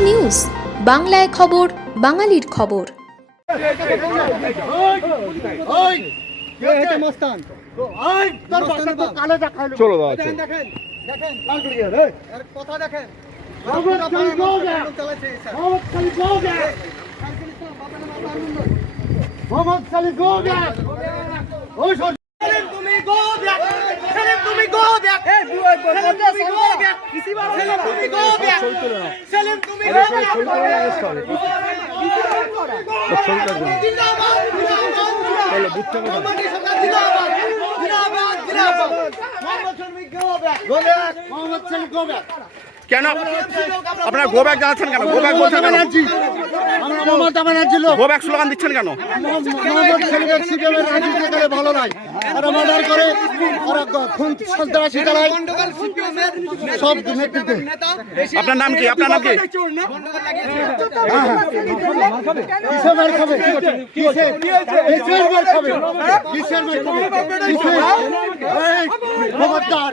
News বাংলায় খবর বাঙালির খবর চলো দাদা চলো। কথা দেখেন তুমি গো ব্যাক সেলিম তুমি গো ব্যাক সেলিম তুমি গো ব্যাক সেলিম তুমি গো ব্যাক সেলিম তুমি গো ব্যাক জিন্দাবাদ জিন্দাবাদ Mohammad Sharmi go back Mohammad Selim go back কেন? আপনারা গো ব্যাক জানাচ্ছেন কেন? গো ব্যাক বলছেন কেন? মমতা ব্যানার্জি লোক। গো ব্যাক স্লোগান দিচ্ছেন কেন? ভালো নাই। ওরা মার্ডার করে ওরা খুন সন্ত্রাসী চালায়। সব নেতৃত্বে আপনার নাম কি? আপনার নাম কি? কিসে মার খাবে? কিসের? মার খাবে? কিসের মার খাবে? খবরদার।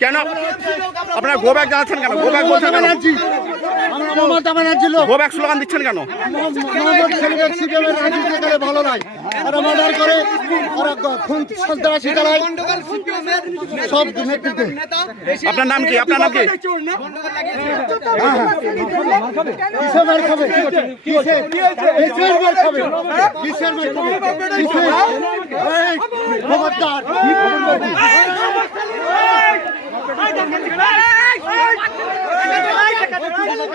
কেন? আপনারা গো ব্যাক জানাচ্ছেন কেন? গো ব্যাক বলছেন কেন? মমতা ব্যানার্জি লোক। গো ব্যাক স্লোগান দিচ্ছেন কেন? ভালো নাই। ওরা মার্ডার করে ওরা খুন সন্ত্রাসী চালায়। সব আপনার নাম কি? আপনার নাম কি? কিসে মার খাবে কিসে কিসের মার খাবে কিসের মার খাবে কিসে এই, খবরদার তুমি গো ব্যাক ওই মার সমিতিকে ওই মার সমিতিকে